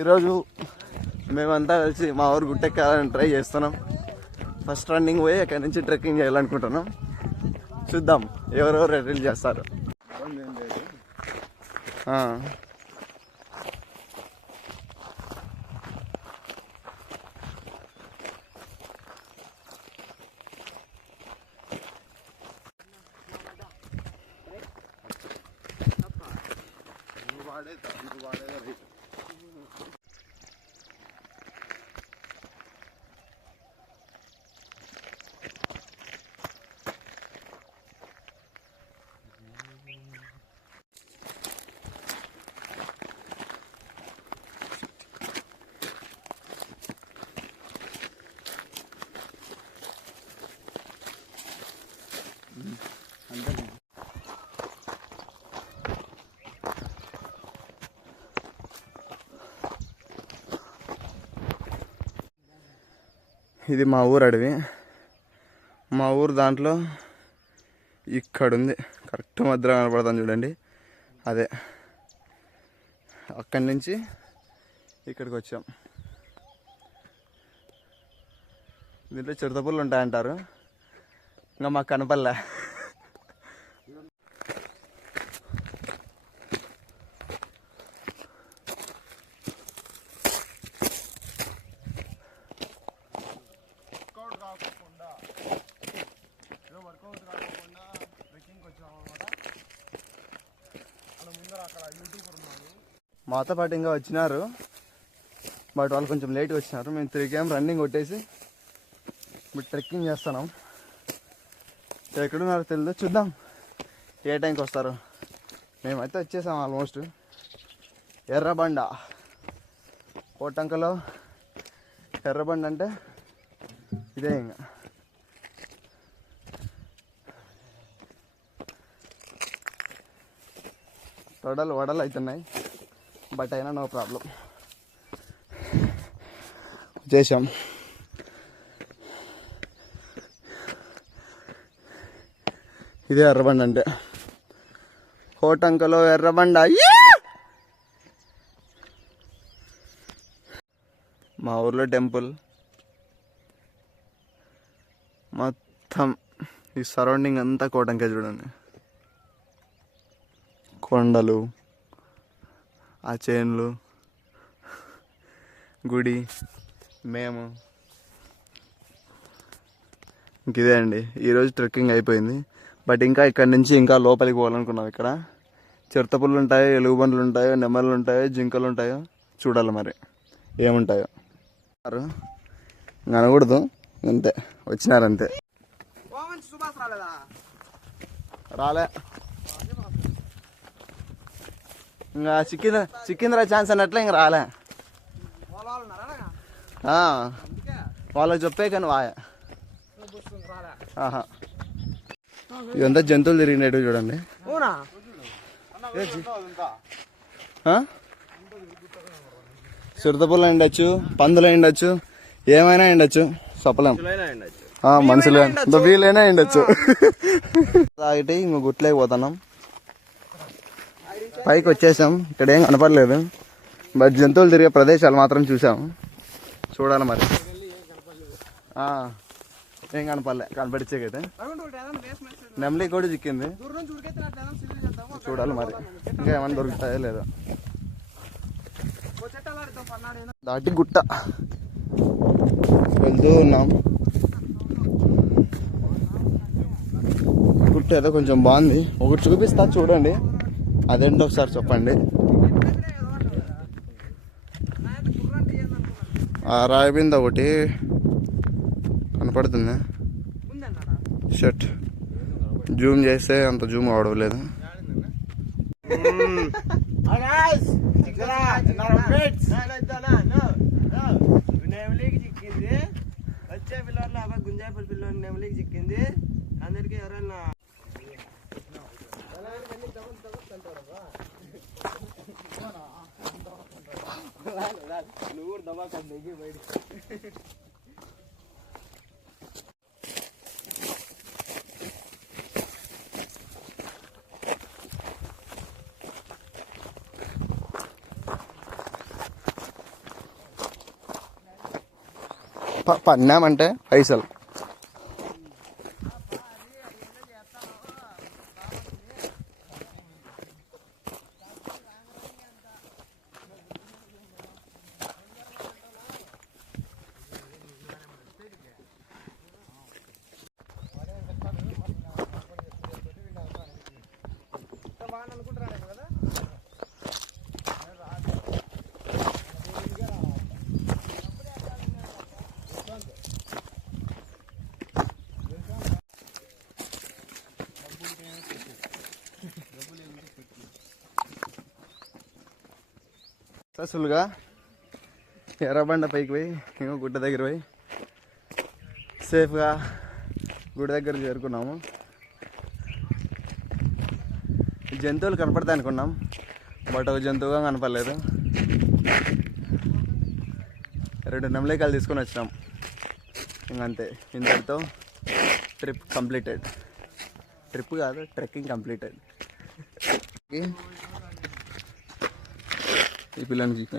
ఈరోజు మేమంతా కలిసి మా ఊరు గుట్టెక్కాలని ట్రై చేస్తున్నాం. ఫస్ట్ రన్నింగ్ పోయి అక్కడి నుంచి ట్రెక్కింగ్ చేయాలనుకుంటున్నాం. చూద్దాం ఎవరెవరు రెడీ చేస్తారు. ఇది మా ఊరు అడవి. మా ఊరు దాంట్లో ఇక్కడుంది, కరెక్ట్ మధ్యలో కనపడుతుంది చూడండి, అదే. అక్కడి నుంచి ఇక్కడికి వచ్చాం. దీంట్లో చిరుతపుల్లు ఉంటాయంటారు, ఇంకా మాకు కనపల్లే. మాతో పాటు ఇంకా వచ్చినారు, బట్ వాళ్ళు కొంచెం లేట్గా వచ్చినారు. మేము 3 km రన్నింగ్ కొట్టేసి ఇప్పుడు ట్రెక్కింగ్ చేస్తున్నాం. ఎక్కడున్నారో తెలియదు, చూద్దాం ఏ టైంకి వస్తారు. మేమైతే వచ్చేసాం ఆల్మోస్ట్. ఎర్రబండ కోటంకలో ఎర్రబండ అంటే ఇదే. ఇంకా వడలు అవుతున్నాయి, బట్ అయినా నో ప్రాబ్లం. చేసాం. ఇదే ఎర్రబండ అంటే, కోటంకలో ఎర్రబండ. మా ఊర్లో టెంపుల్ మొత్తం ఈ సరౌండింగ్ అంతా కోటంకే చూడండి. కొండలు, ఆ చేన్లు, గుడి, మేము. ఇంకిదే అండి, ఈరోజు ట్రెక్కింగ్ అయిపోయింది. బట్ ఇంకా ఇక్కడ నుంచి ఇంకా లోపలికి పోవాలనుకున్నాం. ఇక్కడ చిరుతపుల్లు ఉంటాయో, ఎలుగుబండ్లు ఉంటాయో, నెమళ్ళు ఉంటాయో, జింకలు ఉంటాయో చూడాలి, మరి ఏముంటాయో. అనకూడదు, అంతే, వచ్చినారంతే. రాలే ఇంకా చిక్కిందిరా ఛాన్స్ అన్నట్లే ఇంక రాలే. వాళ్ళకి చెప్పే కానీ వాయ. ఇదంతా జంతువులు తిరిగినట్టు చూడండి. చిరుతపుల్లు ఉండొచ్చు, పందులు ఉండొచ్చు, ఏమైనా ఉండొచ్చు, చెప్పలేం. మనుషులు వీలైనా ఉండొచ్చు. తాగితే ఇంకో గుట్లేకి పోతున్నాం. పైకి వచ్చేసాం. ఇక్కడ ఏం కనపడలేదు, బట్ జంతువులు తిరిగే ప్రదేశాలు మాత్రం చూసాము. చూడాలి మరి. ఏం కనపడలే, కనపడిచ్చేకైతే. నెమలి కూడా చిక్కింది, చూడాలి మరి ఇంకా ఏమైనా దొరుకుతాయో లేదో. దాటి గుట్ట వెళ్తూ ఉన్నాం. గుట్ట ఏదో కొంచెం బాగుంది, ఒకటి చూపిస్తా చూడండి, అదేంటో ఒకసారి చెప్పండి. ఆ రాయి బింద ఒకటి కనపడుతుంది. షర్ట్ జూమ్ చేస్తే అంత జూమ్ అవడలేదు. నెమలికి చిక్కింది, వచ్చే పిల్లలు గుంజాపల్లి పిల్లలు నెమలికి చిక్కింది. అందరికి ఎవరైనా నువ్వు దబా కండి బయట. పన్నామంటే పైసలు. బాగా అనుకుంటున్నాను కదా. సక్సెస్ఫుల్గా ఎర్రబండ పైకి పోయి ఇంకో గుట్ట దగ్గర పోయి సేఫ్గా గుడి దగ్గర చేరుకున్నాము. జంతువులు కనపడతాయి అనుకున్నాం, బట్ ఒక జంతువుగా కనపడలేదు. 2 నెమలికాయలు తీసుకొని వచ్చినాం. ఇంకంతే, ఇంతటితో ట్రిప్ కంప్లీటెడ్. ట్రిప్ కాదు, ట్రెక్కింగ్ కంప్లీటెడ్. ఈ పిల్లని చూసిన